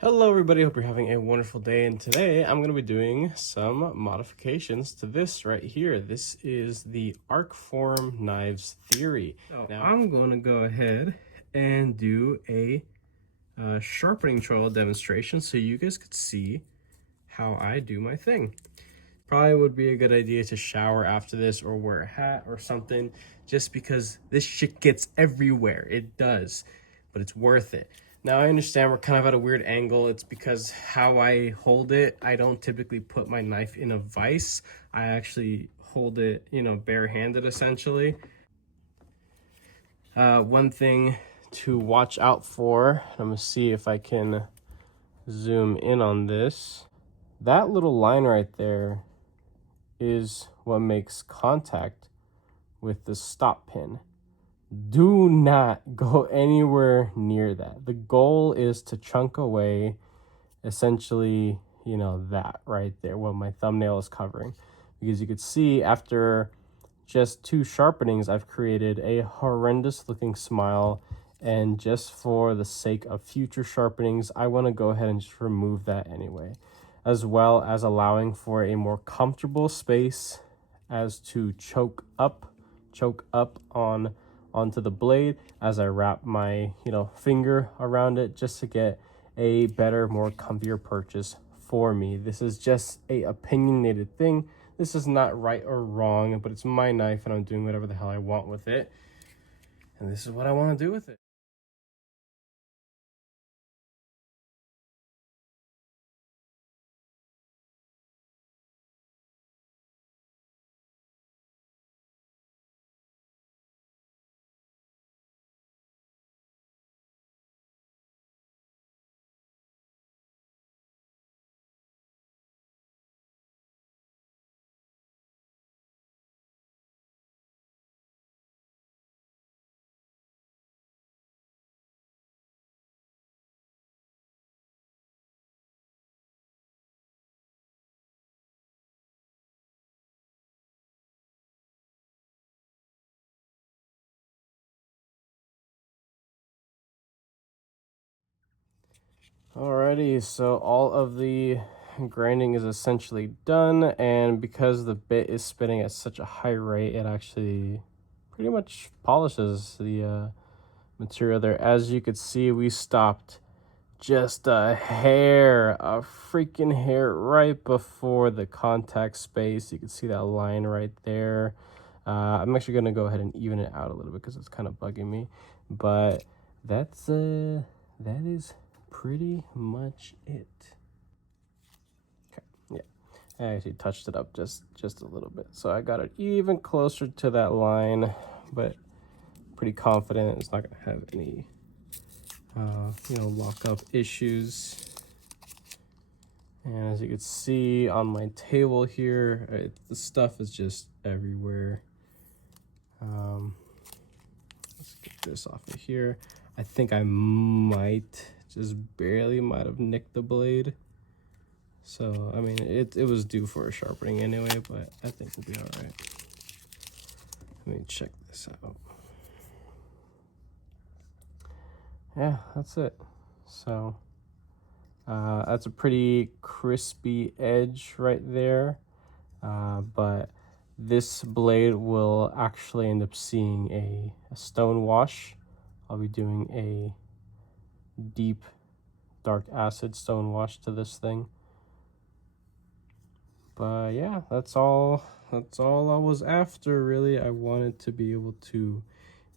Hello everybody, hope you're having a wonderful day, and today I'm going to be doing some modifications to this right here. This is the arc form knives theory. Now I'm going to go ahead and do a sharpening trowel demonstration so you guys could see how I do my thing. Probably would be a good idea to shower after this or wear a hat or something, just because this shit gets everywhere. It does, but it's worth it. Now I understand we're kind of at a weird angle. It's because how I hold it, I don't typically put my knife in a vise. I actually hold it, barehanded essentially. One thing to watch out for, I'm gonna see if I can zoom in on this. That little line right there is what makes contact with the stop pin. Do not go anywhere near that. The goal is to chunk away essentially, that right there, what my thumbnail is covering. Because you could see after just 2 sharpenings, I've created a horrendous looking smile. And just for the sake of future sharpenings, I want to go ahead and just remove that anyway, as well as allowing for a more comfortable space as to choke up onto the blade as I wrap my finger around it, just to get a better, more comfier purchase for me. This is just a opinionated thing. This is not right or wrong, but it's my knife and I'm doing whatever the hell I want with it, and this is what I want to do with it. Alrighty, so all of the grinding is essentially done, and because the bit is spinning at such a high rate, it actually pretty much polishes the material there. As you could see, we stopped just a freaking hair right before the contact space. You can see that line right there. I'm actually gonna go ahead and even it out a little bit because it's kind of bugging me, but that is pretty much it. Okay, yeah, I actually touched it up just a little bit, so I got it even closer to that line, but pretty confident it's not gonna have any lockup issues. And as you can see on my table here, the stuff is just everywhere. Let's get this off of here. I think I might have nicked the blade. So, I mean, it was due for a sharpening anyway, but I think we'll be all right. Let me check this out. Yeah, that's it. So, that's a pretty crispy edge right there. But this blade will actually end up seeing a stone wash. I'll be doing a deep dark acid stone wash to this thing. But yeah, that's all I was after, really. I wanted to be able to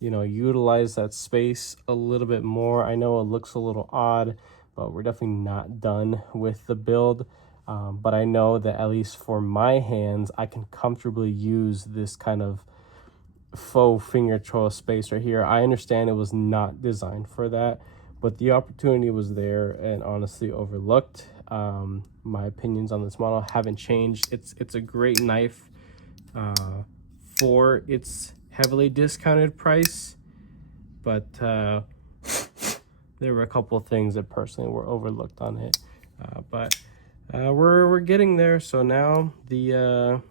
utilize that space a little bit more. I know it looks a little odd, but we're definitely not done with the build. But I know that at least for my hands, I can comfortably use this kind of faux finger trowel space right here. I understand it was not designed for that, but the opportunity was there and honestly overlooked. My opinions on this model haven't changed. It's a great knife for its heavily discounted price, but there were a couple of things that personally were overlooked on it. But we're getting there. So now the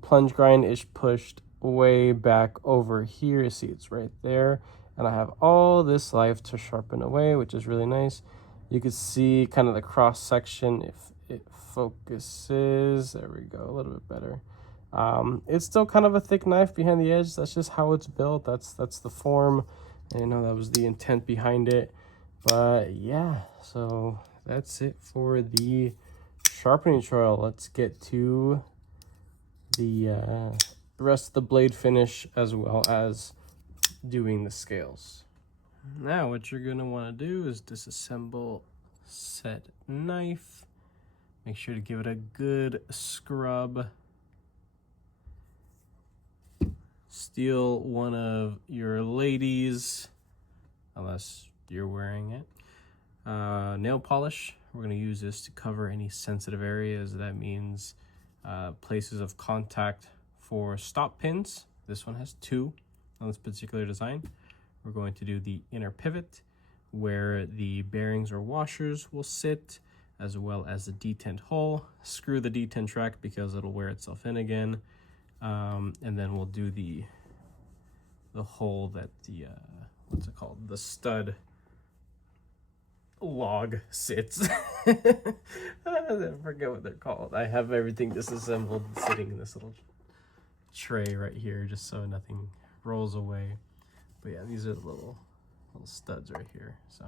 plunge grind is pushed way back over here. You see it's right there, and I have all this life to sharpen away, which is really nice. You can see kind of the cross section if it focuses. There we go, a little bit better. It's still kind of a thick knife behind the edge. That's just how it's built. That's the form. And I know that was the intent behind it. But yeah, so that's it for the sharpening tutorial. Let's get to the rest of the blade finish as well as doing the scales. Now what you're going to want to do is disassemble said knife. Make sure to give it a good scrub. Steal one of your ladies, unless you're wearing it. Nail polish. We're going to use this to cover any sensitive areas. That means places of contact for stop pins. This one has 2 on this particular design. We're going to do the inner pivot where the bearings or washers will sit, as well as the detent hole. Screw the detent track because it'll wear itself in again. And then we'll do the hole that the what's it called, the stud log sits. I forget what they're called. I have everything disassembled sitting in this little tray right here just so nothing rolls away. But yeah, these are the little studs right here. So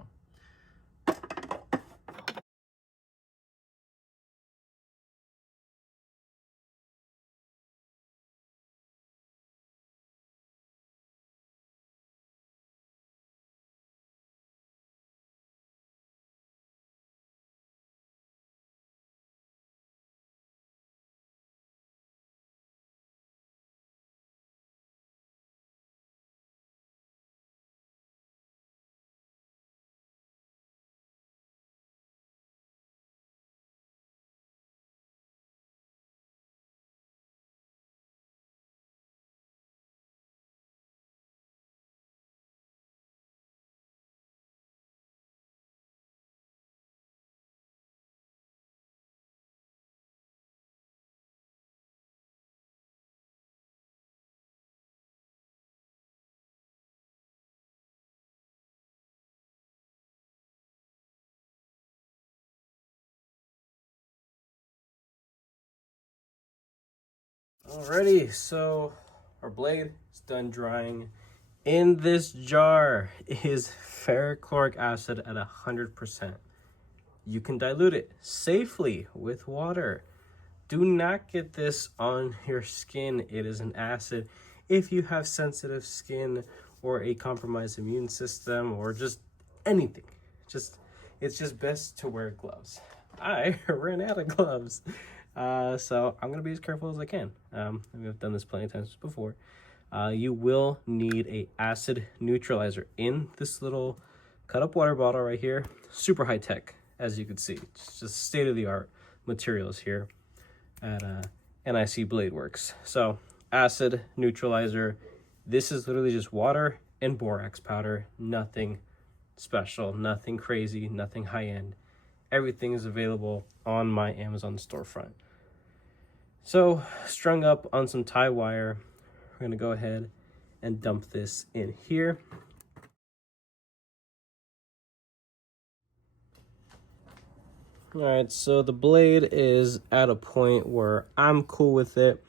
alrighty, so our blade is done drying. In this jar is ferrochloric acid at 100%. You can dilute it safely with water. Do not get this on your skin. It is an acid. If you have sensitive skin or a compromised immune system or just anything, it's just best to wear gloves. I ran out of gloves. So I'm going to be as careful as I can. I've done this plenty of times before. You will need a acid neutralizer in this little cut up water bottle right here. Super high tech, as you can see. It's just state-of-the-art materials here at NIC Blade Works. So acid neutralizer. This is literally just water and borax powder. Nothing special, nothing crazy, nothing high-end. Everything is available on my Amazon storefront. So strung up on some tie wire, we're going to go ahead and dump this in here. All right, so the blade is at a point where I'm cool with it.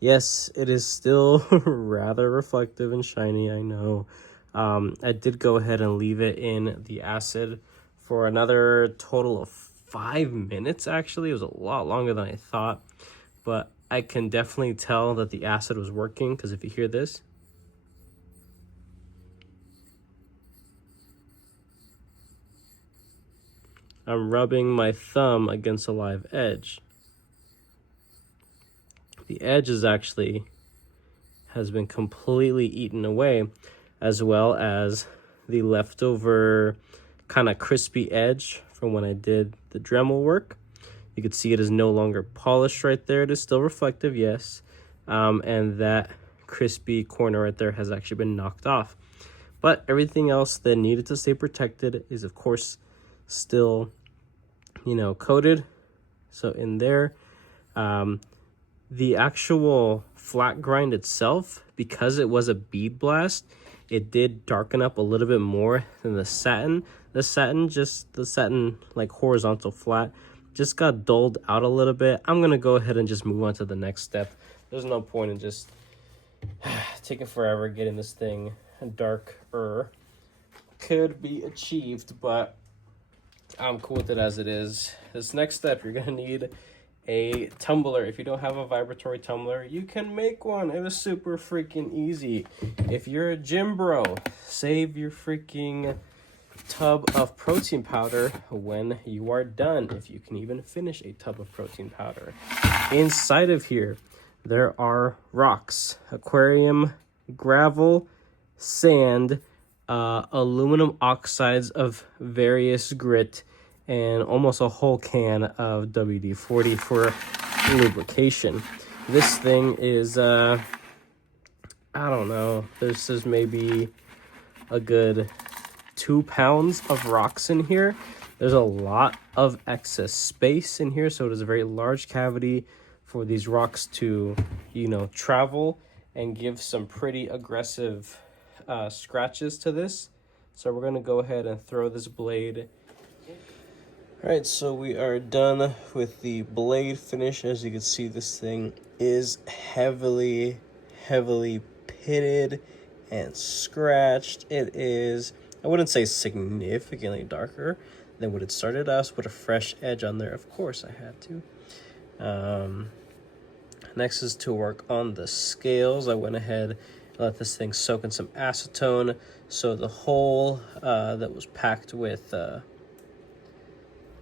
Yes, it is still rather reflective and shiny, I know. I did go ahead and leave it in the acid for another total of 5 minutes, actually. It was a lot longer than I thought, but I can definitely tell that the acid was working, because if you hear this, I'm rubbing my thumb against a live edge. The edge is actually has been completely eaten away, as well as the leftover kind of crispy edge from when I did the Dremel work. You can see it is no longer polished right there. It is still reflective, yes. And that crispy corner right there has actually been knocked off. But everything else that needed to stay protected is, of course, still, coated. So in there, the actual flat grind itself, because it was a bead blast, it did darken up a little bit more than the satin. the satin like horizontal flat just got dulled out a little bit. I'm gonna go ahead and just move on to the next step. There's no point in just taking forever getting this thing darker. Could be achieved, but I'm cool with it as it is. This next step, you're gonna need a tumbler. If you don't have a vibratory tumbler, you can make one. It is super freaking easy. If you're a gym bro, save your freaking tub of protein powder when you are done, if you can even finish a tub of protein powder. Inside of here, there are rocks, aquarium, gravel, sand, aluminum oxides of various grit, and almost a whole can of WD-40 for lubrication. This thing is, I don't know, this is maybe a good 2 pounds of rocks in here. There's a lot of excess space in here, so it is a very large cavity for these rocks to, you know, travel and give some pretty aggressive scratches to this. So we're gonna go ahead and throw this blade. All right, so we are done with the blade finish. As you can see, this thing is heavily pitted and scratched. It is, I wouldn't say significantly darker than what it started out with a fresh edge on there. Of course I had to. Next is to work on the scales. I went ahead and let this thing soak in some acetone. So the hole that was packed with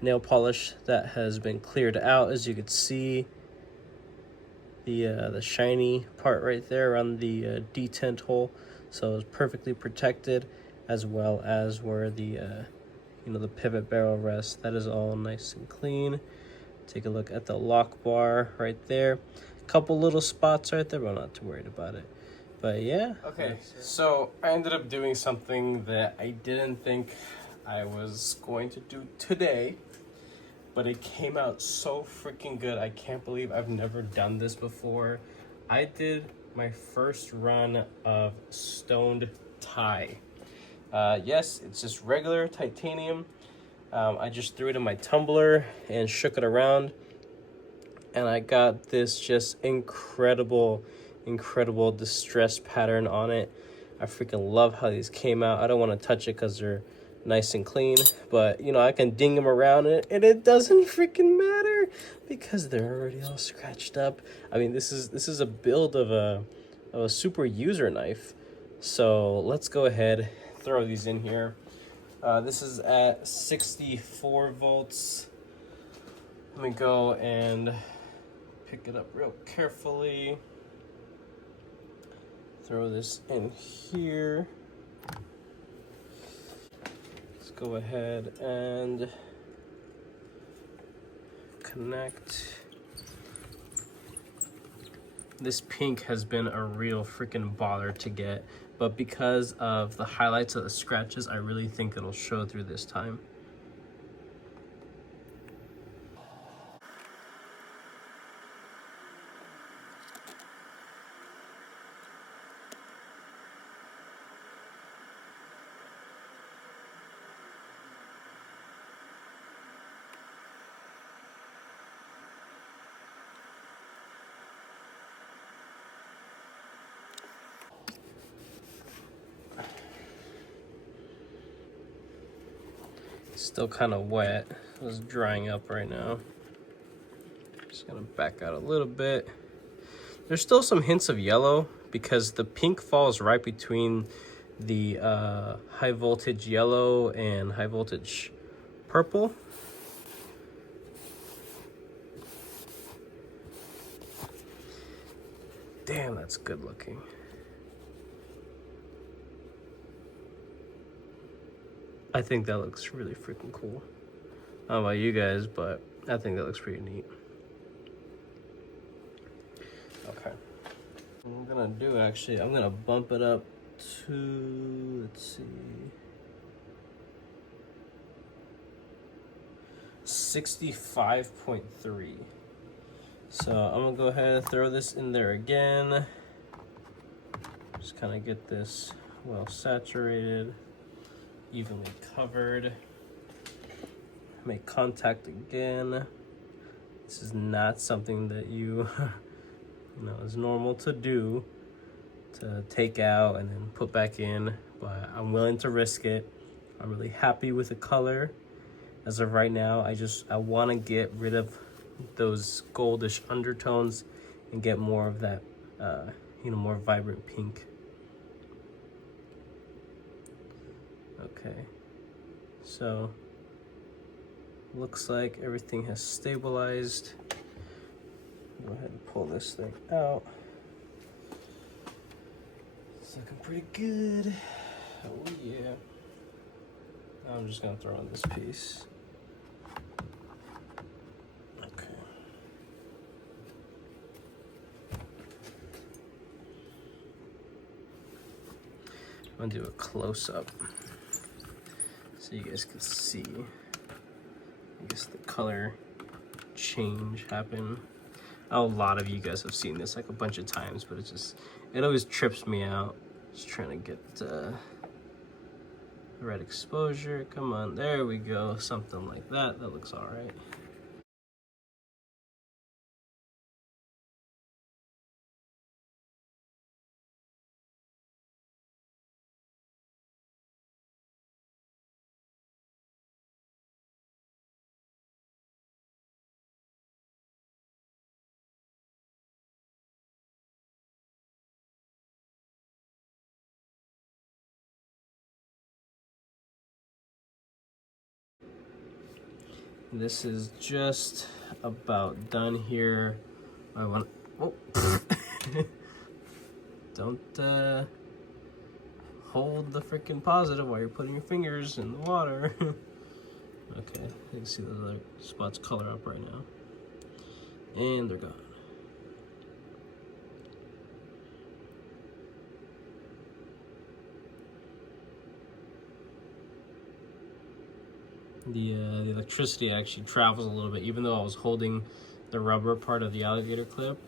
nail polish that has been cleared out, as you can see, the shiny part right there around the detent hole. So it's perfectly protected, as well as where the the pivot barrel rests. That is all nice and clean. Take a look at the lock bar right there. Couple little spots right there, but I'm not too worried about it. But yeah. Okay, so I ended up doing something that I didn't think I was going to do today, but it came out so freaking good. I can't believe I've never done this before. I did my first run of stoned tie. Yes, it's just regular titanium. I just threw it in my tumbler and shook it around, and I got this just incredible distress pattern on it. I freaking love how these came out. I don't want to touch it because they're nice and clean, but you know, I can ding them around it and it doesn't freaking matter because they're already all scratched up. I mean, this is a build of a super user knife. So let's go ahead, throw these in here. This is at 64 volts. Let me go and pick it up real carefully. Throw this in here. Let's go ahead and connect. This pink has been a real freaking bother to get, but because of the highlights of the scratches, I really think it'll show through this time. Still kind of wet. It's drying up right now. Just gonna back out a little bit. There's still some hints of yellow because the pink falls right between the high voltage yellow and high voltage purple. Damn, that's good looking. I think that looks really freaking cool. I don't know about you guys, but I think that looks pretty neat. Okay. What I'm gonna do, actually, I'm gonna bump it up to, let's see, 65.3. So I'm gonna go ahead and throw this in there again. Just kind of get this well saturated. evenly covered. Make contact again. This is not something that you know is normal to do, to take out and then put back in, but I'm willing to risk it. I'm really happy with the color. As of right now, I want to get rid of those goldish undertones and get more of that, more vibrant pink. Okay, so looks like everything has stabilized. Go ahead and pull this thing out. It's looking pretty good. Oh yeah. I'm just gonna throw in this piece. Okay. I'm gonna do a close-up so you guys can see, I guess, the color change happen. A lot of you guys have seen this like a bunch of times, but it always trips me out. Just trying to get the right exposure. Come on, there we go. Something like that. That looks all right. This is just about done here. I want. Oh, don't hold the freaking positive while you're putting your fingers in the water. Okay, you can see those other spots color up right now, and they're gone. The electricity actually travels a little bit, even though I was holding the rubber part of the alligator clip.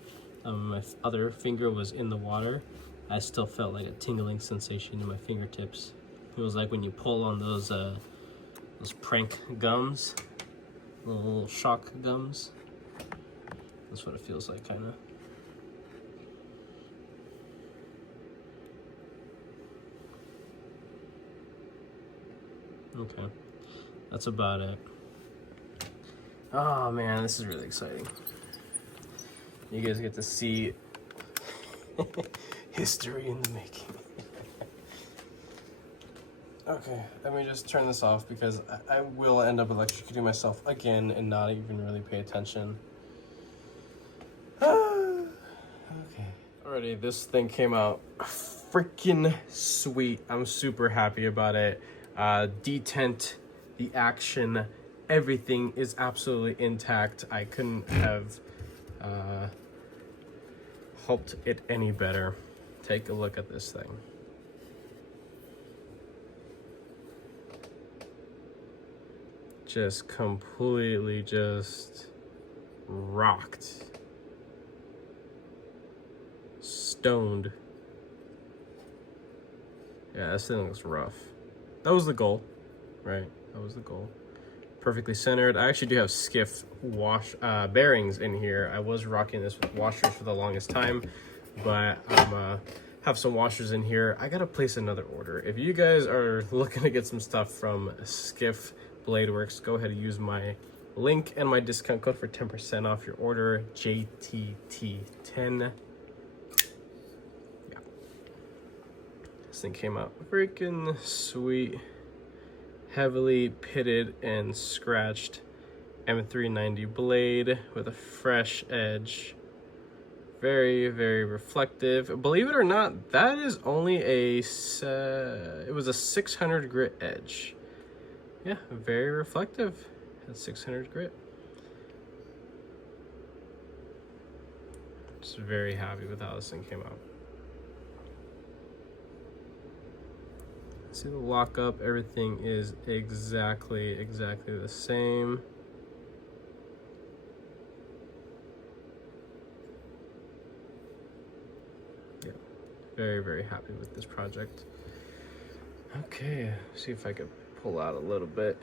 My other finger was in the water. I still felt like a tingling sensation in my fingertips. It was like when you pull on those prank gums, little shock gums. That's what it feels like, kind of. Okay, that's about it. Oh man, this is really exciting. You guys get to see history in the making. Okay, let me just turn this off because I will end up electrocuting myself again and not even really pay attention. Okay. Alrighty, this thing came out freaking sweet. I'm super happy about it. Detent, the action, everything is absolutely intact. I couldn't have hoped it any better. Take a look at this thing. Just completely just rocked. Stoned. Yeah, this thing looks rough. That was the goal, right? That was the goal. Perfectly centered. I actually do have skiff bearings in here. I was rocking this with washers for the longest time, but I'm have some washers in here. I gotta place another order. If you guys are looking to get some stuff from Skiff Blade Works, go ahead and use my link and my discount code for 10% off your order, JTT10. Yeah. This thing came out freaking sweet. Heavily pitted and scratched M390 blade with a fresh edge. Very, very reflective. Believe it or not, that is only it was a 600 grit edge. Yeah, very reflective at 600 grit. Just very happy with how this thing came out. See the lockup, everything is exactly the same. Yeah, very, very happy with this project. Okay, see if I can pull out a little bit.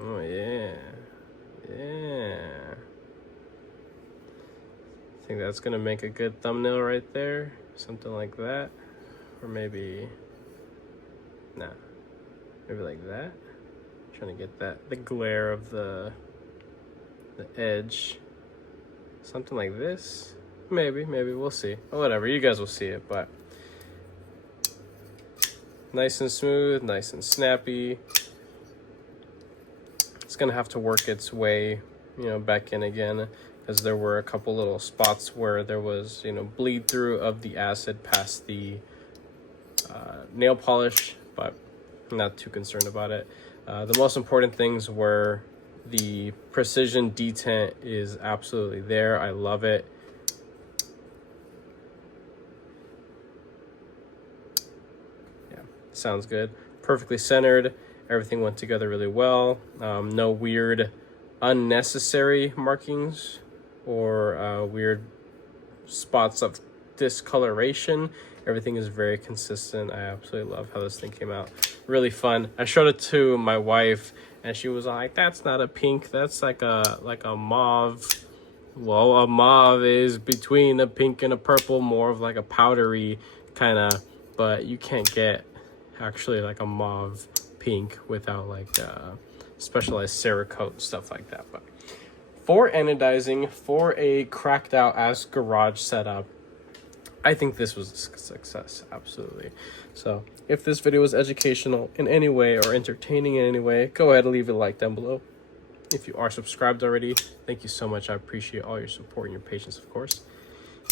Oh yeah, yeah. I think that's gonna make a good thumbnail right there. Something like that. Or maybe, nah, maybe like that. Trying to get the glare of the edge. Something like this. Maybe, we'll see. Or whatever, you guys will see it, but nice and smooth, nice and snappy. It's gonna have to work its way, back in again, because there were a couple little spots where there was, bleed through of the acid past the nail polish, but I'm not too concerned about it. The most important things were the precision detent is absolutely there. I love it. Yeah, sounds good. Perfectly centered. Everything went together really well. No weird, unnecessary markings or weird spots of discoloration. Everything is very consistent. I absolutely love how this thing came out. Really fun. I showed it to my wife and she was like, that's not a pink, that's like a mauve. Well, a mauve is between a pink and a purple, more of like a powdery kind of, but you can't get actually like a mauve pink without like specialized Cerakote, stuff like that. But for anodizing, for a cracked out ass garage setup, I think this was a success, absolutely. So if this video was educational in any way or entertaining in any way, go ahead and leave a like down below. If you are subscribed already, thank you so much. I appreciate all your support and your patience, of course.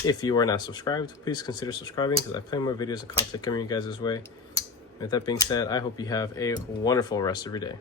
If you are not subscribed, please consider subscribing because I play more videos and content coming your guys' way. With that being said, I hope you have a wonderful rest of your day.